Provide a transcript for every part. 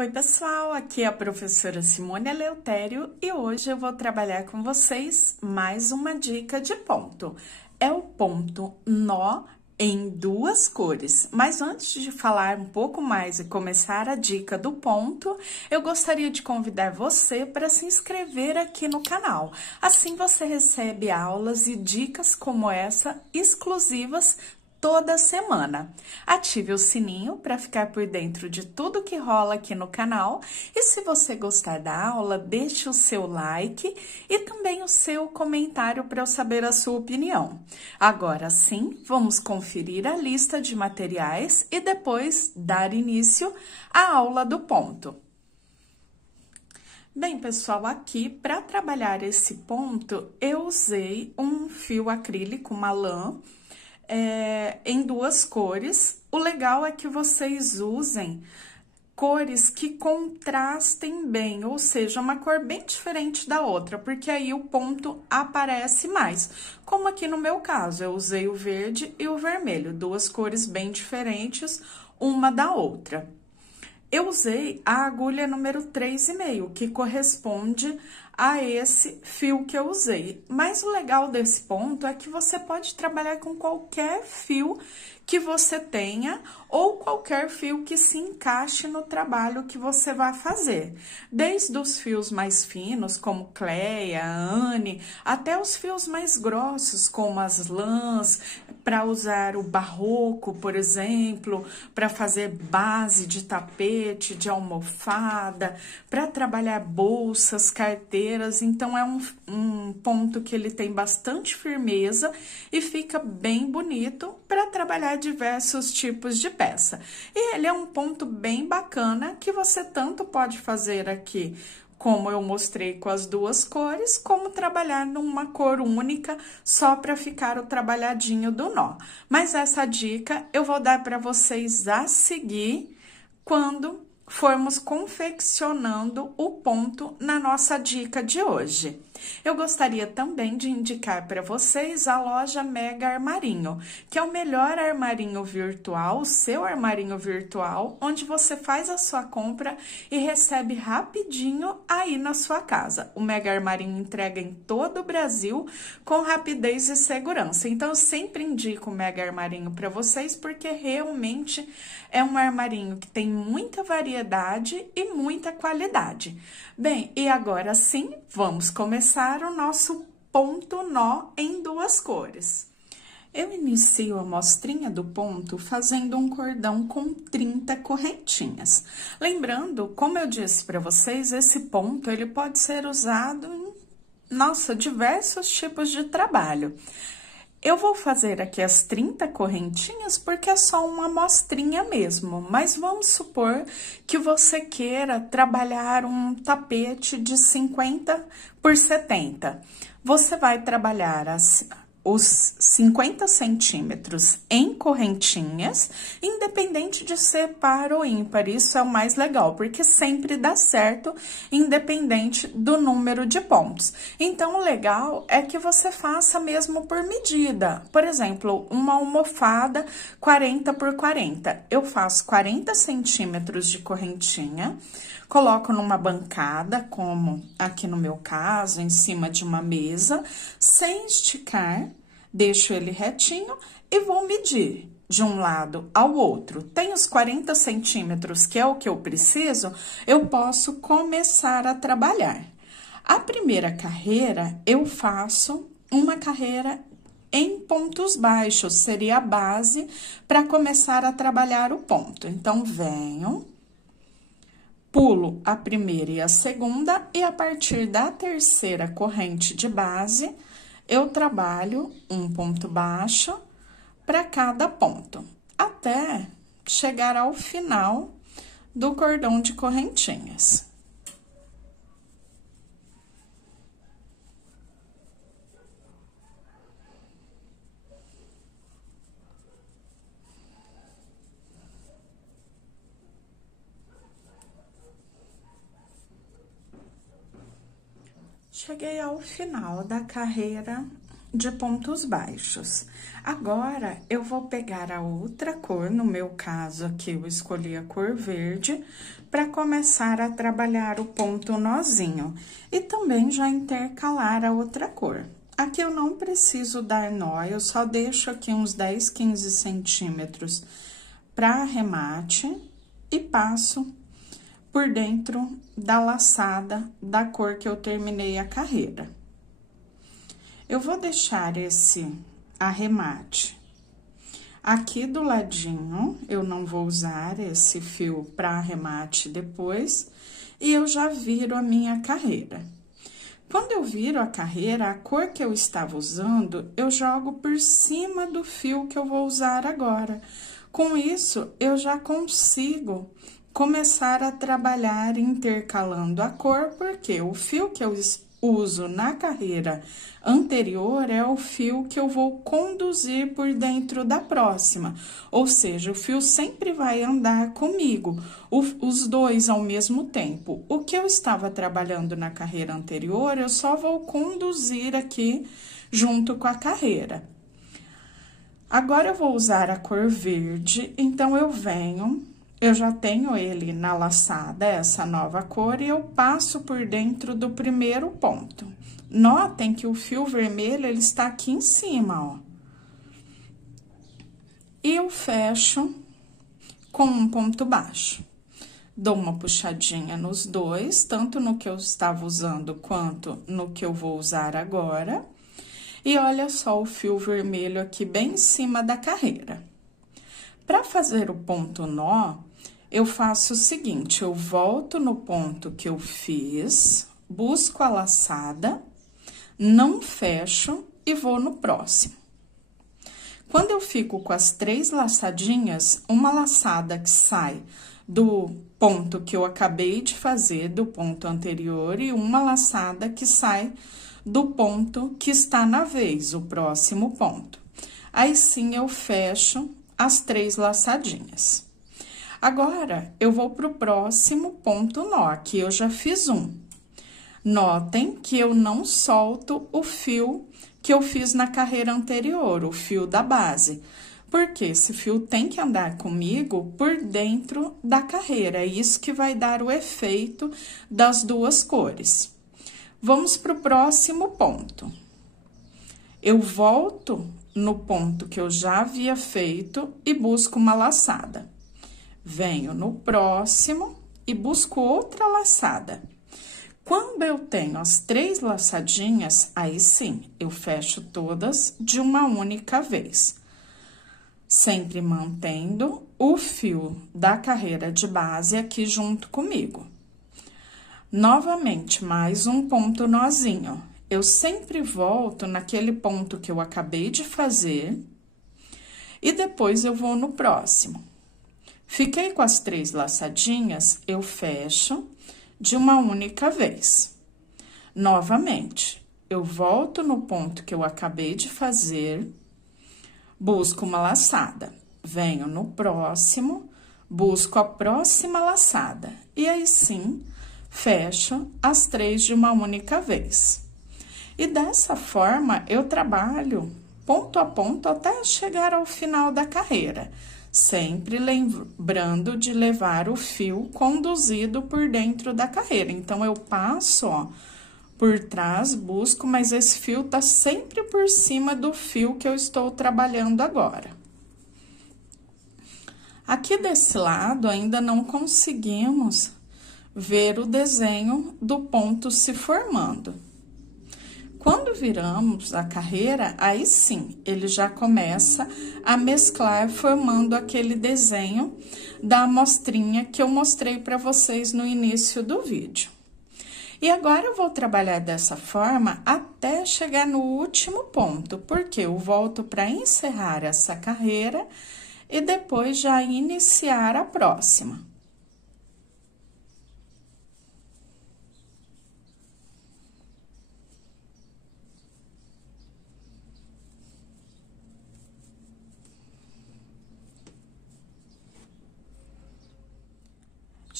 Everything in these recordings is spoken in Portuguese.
Oi, pessoal, aqui é a professora Simone Eleutério e hoje eu vou trabalhar com vocês mais uma dica de ponto. É o ponto nó em duas cores. Mas antes de falar um pouco mais e começar a dica do ponto, eu gostaria de convidar você para se inscrever aqui no canal. Assim você recebe aulas e dicas como essa exclusivas toda semana. Ative o sininho para ficar por dentro de tudo que rola aqui no canal. E se você gostar da aula, deixe o seu like e também o seu comentário para eu saber a sua opinião. Agora sim, vamos conferir a lista de materiais e depois dar início à aula do ponto. Bem, pessoal, aqui para trabalhar esse ponto, eu usei um fio acrílico, uma lã, em duas cores. O legal é que vocês usem cores que contrastem bem, ou seja, uma cor bem diferente da outra, porque aí o ponto aparece mais. Como aqui no meu caso, eu usei o verde e o vermelho, duas cores bem diferentes uma da outra. Eu usei a agulha número 3,5, que corresponde a esse fio que eu usei. Mas o legal desse ponto é que você pode trabalhar com qualquer fio que você tenha ou qualquer fio que se encaixe no trabalho que você vai fazer. Desde os fios mais finos, como Cleia, Anne, até os fios mais grossos, como as lãs, para usar o barroco, por exemplo, para fazer base de tapete, de almofada, para trabalhar bolsas, carteiras. Então, é um ponto que ele tem bastante firmeza e fica bem bonito para trabalhar diversos tipos de peça. E ele é um ponto bem bacana que você tanto pode fazer aqui, como eu mostrei com as duas cores, como trabalhar numa cor única só para ficar o trabalhadinho do nó. Mas essa dica eu vou dar para vocês a seguir quando formos confeccionando o ponto na nossa dica de hoje. Eu gostaria também de indicar para vocês a loja Mega Armarinho, que é o melhor armarinho virtual, o seu armarinho virtual, onde você faz a sua compra e recebe rapidinho aí na sua casa. O Mega Armarinho entrega em todo o Brasil com rapidez e segurança. Então, eu sempre indico o Mega Armarinho para vocês, porque realmente é um armarinho que tem muita variedade e muita qualidade. Bem, e agora sim, vamos começar o nosso ponto nó em duas cores. Eu inicio a mostrinha do ponto fazendo um cordão com 30 correntinhas. Lembrando, como eu disse para vocês, esse ponto ele pode ser usado em, diversos tipos de trabalho. Eu vou fazer aqui as 30 correntinhas porque é só uma amostrinha mesmo, mas vamos supor que você queira trabalhar um tapete de 50 por 70. Você vai trabalhar os 50 centímetros em correntinhas, independente de ser par ou ímpar. Isso é o mais legal, porque sempre dá certo, independente do número de pontos. Então, o legal é que você faça mesmo por medida. Por exemplo, uma almofada 40 por 40. Eu faço 40 centímetros de correntinha, coloco numa bancada, como aqui no meu caso, em cima de uma mesa, sem esticar, deixo ele retinho e vou medir de um lado ao outro. Tem os 40 centímetros, que é o que eu preciso, eu posso começar a trabalhar. A primeira carreira, eu faço uma carreira em pontos baixos, seria a base para começar a trabalhar o ponto. Então, venho, pulo a primeira e a segunda, e a partir da terceira corrente de base, eu trabalho um ponto baixo para cada ponto, até chegar ao final do cordão de correntinhas. Cheguei ao final da carreira de pontos baixos. Agora, eu vou pegar a outra cor, no meu caso aqui eu escolhi a cor verde, para começar a trabalhar o ponto nozinho. E também já intercalar a outra cor. Aqui eu não preciso dar nó, eu só deixo aqui uns 10, 15 centímetros para arremate e passo por dentro da laçada da cor que eu terminei a carreira. Eu vou deixar esse arremate aqui do ladinho, eu não vou usar esse fio para arremate depois, e eu já viro a minha carreira. Quando eu viro a carreira, a cor que eu estava usando, eu jogo por cima do fio que eu vou usar agora. Com isso, eu já consigo começar a trabalhar intercalando a cor, porque o fio que eu uso na carreira anterior é o fio que eu vou conduzir por dentro da próxima. Ou seja, o fio sempre vai andar comigo, os dois ao mesmo tempo. O que eu estava trabalhando na carreira anterior, eu só vou conduzir aqui junto com a carreira. Agora, eu vou usar a cor verde, então eu venho... Eu já tenho ele na laçada, essa nova cor, e eu passo por dentro do primeiro ponto. Notem que o fio vermelho, ele está aqui em cima, ó. E eu fecho com um ponto baixo. Dou uma puxadinha nos dois, tanto no que eu estava usando quanto no que eu vou usar agora. E olha só o fio vermelho aqui bem em cima da carreira. Para fazer o ponto nó, eu faço o seguinte, eu volto no ponto que eu fiz, busco a laçada, não fecho e vou no próximo. Quando eu fico com as 3 laçadinhas, uma laçada que sai do ponto que eu acabei de fazer, do ponto anterior, e uma laçada que sai do ponto que está na vez, o próximo ponto. Aí, sim, eu fecho as 3 laçadinhas. Agora, eu vou pro próximo ponto nó, aqui eu já fiz um. Notem que eu não solto o fio que eu fiz na carreira anterior, o fio da base. Porque esse fio tem que andar comigo por dentro da carreira, é isso que vai dar o efeito das duas cores. Vamos pro próximo ponto. Eu volto no ponto que eu já havia feito e busco uma laçada. Venho no próximo e busco outra laçada. Quando eu tenho as 3 laçadinhas, aí sim, eu fecho todas de uma única vez. Sempre mantendo o fio da carreira de base aqui junto comigo. Novamente, mais um ponto nozinho. Eu sempre volto naquele ponto que eu acabei de fazer e depois eu vou no próximo. Fiquei com as 3 laçadinhas, eu fecho de uma única vez. Novamente, eu volto no ponto que eu acabei de fazer, busco uma laçada, venho no próximo, busco a próxima laçada, e aí sim, fecho as 3 de uma única vez. E dessa forma, eu trabalho ponto a ponto até chegar ao final da carreira. Sempre lembrando de levar o fio conduzido por dentro da carreira. Então, eu passo, ó, por trás, busco, mas esse fio tá sempre por cima do fio que eu estou trabalhando agora. Aqui desse lado, ainda não conseguimos ver o desenho do ponto se formando. Quando viramos a carreira, aí sim, ele já começa a mesclar, formando aquele desenho da amostrinha que eu mostrei para vocês no início do vídeo. E agora, eu vou trabalhar dessa forma até chegar no último ponto, porque eu volto para encerrar essa carreira e depois já iniciar a próxima.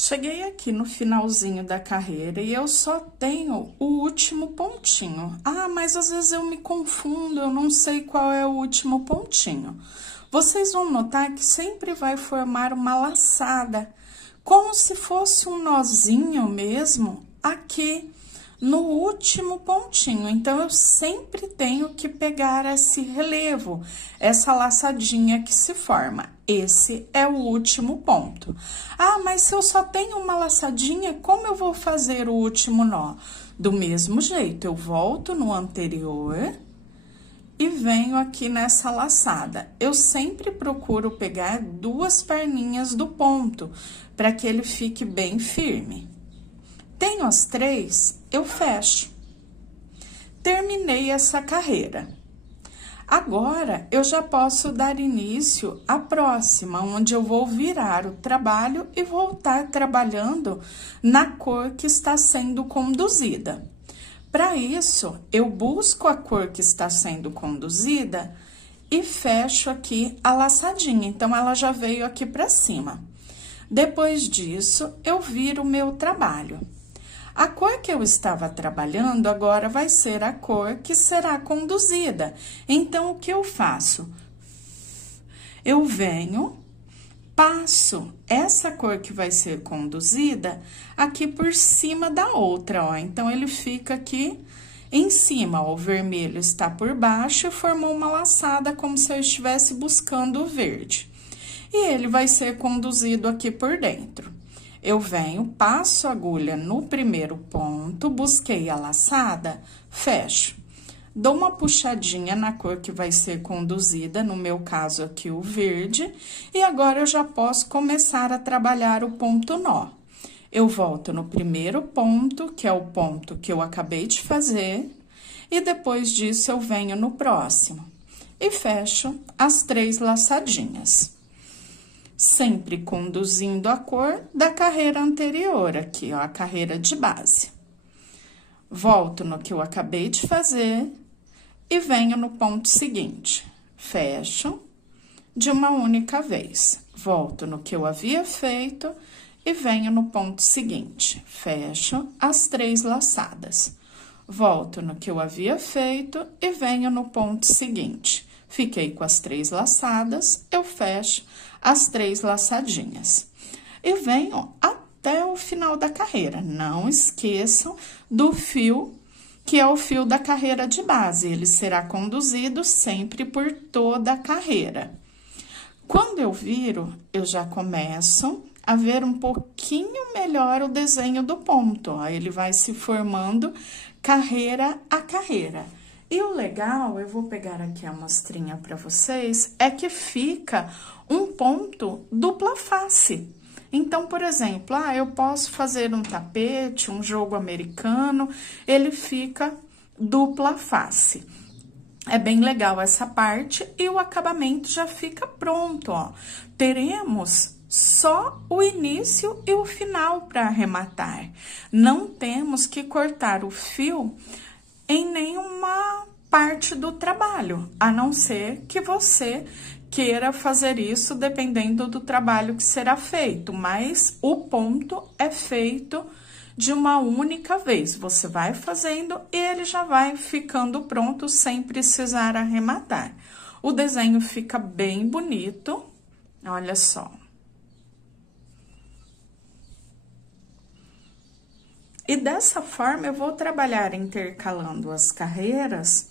Cheguei aqui no finalzinho da carreira e eu só tenho o último pontinho. Ah, mas às vezes eu me confundo, eu não sei qual é o último pontinho. Vocês vão notar que sempre vai formar uma laçada, como se fosse um nozinho mesmo aqui no último pontinho. Então, eu sempre tenho que pegar esse relevo, essa laçadinha que se forma. Esse é o último ponto. Ah, mas se eu só tenho uma laçadinha, como eu vou fazer o último nó? Do mesmo jeito, eu volto no anterior e venho aqui nessa laçada. Eu sempre procuro pegar duas perninhas do ponto, para que ele fique bem firme. Tenho as três, eu fecho. Terminei essa carreira. Agora, eu já posso dar início à próxima, onde eu vou virar o trabalho e voltar trabalhando na cor que está sendo conduzida. Para isso, eu busco a cor que está sendo conduzida e fecho aqui a laçadinha. Então, ela já veio aqui para cima. Depois disso, eu viro o meu trabalho. A cor que eu estava trabalhando agora vai ser a cor que será conduzida. Então, o que eu faço? Eu venho, passo essa cor que vai ser conduzida aqui por cima da outra, ó. Então, ele fica aqui em cima, ó. O vermelho está por baixo e formou uma laçada como se eu estivesse buscando o verde. E ele vai ser conduzido aqui por dentro. Eu venho, passo a agulha no primeiro ponto, busquei a laçada, fecho. Dou uma puxadinha na cor que vai ser conduzida, no meu caso aqui o verde, e agora eu já posso começar a trabalhar o ponto nó. Eu volto no primeiro ponto, que é o ponto que eu acabei de fazer, e depois disso eu venho no próximo. E fecho as três laçadinhas. Sempre conduzindo a cor da carreira anterior, aqui, ó, a carreira de base. Volto no que eu acabei de fazer e venho no ponto seguinte. Fecho de uma única vez. Volto no que eu havia feito e venho no ponto seguinte. Fecho as três laçadas. Volto no que eu havia feito e venho no ponto seguinte. Fiquei com as três laçadas, eu fecho as três laçadinhas. E venho até o final da carreira. Não esqueçam do fio, que é o fio da carreira de base. Ele será conduzido sempre por toda a carreira. Quando eu viro, eu já começo a ver um pouquinho melhor o desenho do ponto, ó. Ele vai se formando carreira a carreira. E o legal, eu vou pegar aqui a amostrinha para vocês, é que fica um ponto dupla face. Então, por exemplo, eu posso fazer um tapete, um jogo americano, ele fica dupla face. É bem legal essa parte e o acabamento já fica pronto, ó. Teremos só o início e o final para arrematar. Não temos que cortar o fio em nenhuma parte do trabalho, a não ser que você queira fazer isso dependendo do trabalho que será feito, mas o ponto é feito de uma única vez. Você vai fazendo e ele já vai ficando pronto sem precisar arrematar. O desenho fica bem bonito, olha só. E dessa forma, eu vou trabalhar intercalando as carreiras,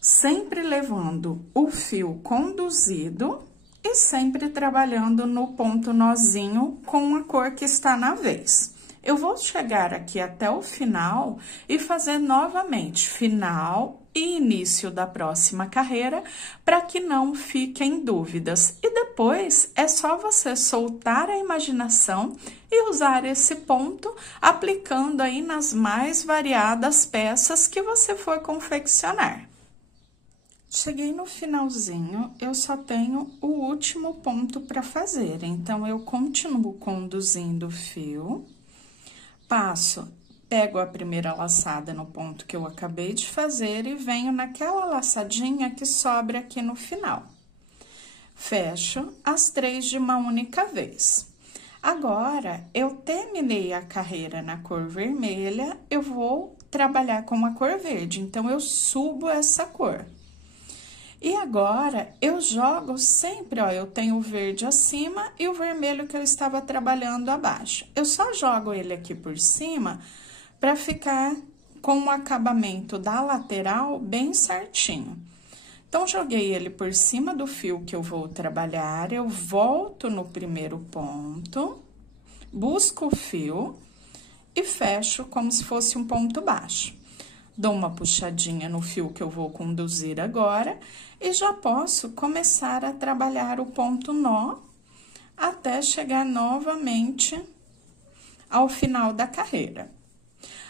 sempre levando o fio conduzido e sempre trabalhando no ponto nozinho com a cor que está na vez. Eu vou chegar aqui até o final e fazer novamente final e início da próxima carreira, para que não fiquem dúvidas. E depois, é só você soltar a imaginação e usar esse ponto, aplicando aí nas mais variadas peças que você for confeccionar. Cheguei no finalzinho, eu só tenho o último ponto para fazer, então, eu continuo conduzindo o fio, pego a primeira laçada no ponto que eu acabei de fazer e venho naquela laçadinha que sobra aqui no final. Fecho as três de uma única vez. Agora, eu terminei a carreira na cor vermelha, eu vou trabalhar com a cor verde, então eu subo essa cor. E agora, eu jogo sempre, ó, eu tenho o verde acima e o vermelho que eu estava trabalhando abaixo. Eu só jogo ele aqui por cima para ficar com o acabamento da lateral bem certinho. Então, joguei ele por cima do fio que eu vou trabalhar, eu volto no primeiro ponto, busco o fio e fecho como se fosse um ponto baixo. Dou uma puxadinha no fio que eu vou conduzir agora e já posso começar a trabalhar o ponto nó até chegar novamente ao final da carreira.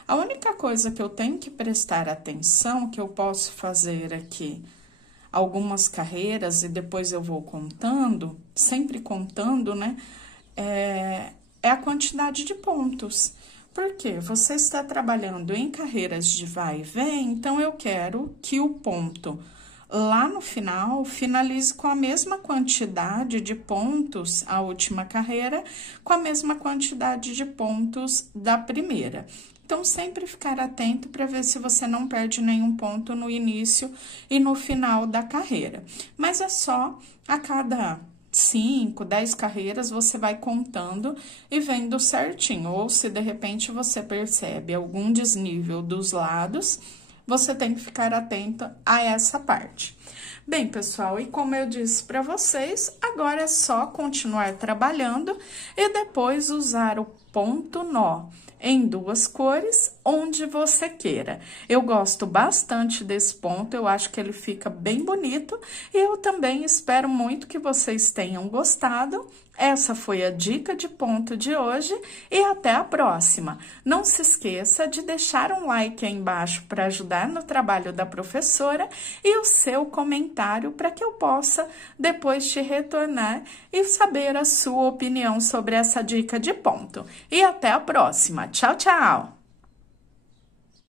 A única coisa que eu tenho que prestar atenção, que eu posso fazer aqui algumas carreiras e depois eu vou contando, sempre contando, né? É a quantidade de pontos. Porque você está trabalhando em carreiras de vai e vem, então eu quero que o ponto lá no final finalize com a mesma quantidade de pontos, a última carreira, com a mesma quantidade de pontos da primeira. Então, sempre ficar atento para ver se você não perde nenhum ponto no início e no final da carreira. Mas é só a cada 5, 10 carreiras, você vai contando e vendo certinho. Ou se de repente você percebe algum desnível dos lados, você tem que ficar atento a essa parte. Bem, pessoal, e como eu disse para vocês, agora é só continuar trabalhando e depois usar o ponto nó em duas cores, onde você queira. Eu gosto bastante desse ponto, eu acho que ele fica bem bonito e eu também espero muito que vocês tenham gostado. Essa foi a dica de ponto de hoje e até a próxima. Não se esqueça de deixar um like aí embaixo para ajudar no trabalho da professora e o seu comentário para que eu possa depois te retornar e saber a sua opinião sobre essa dica de ponto. E até a próxima. Tchau, tchau!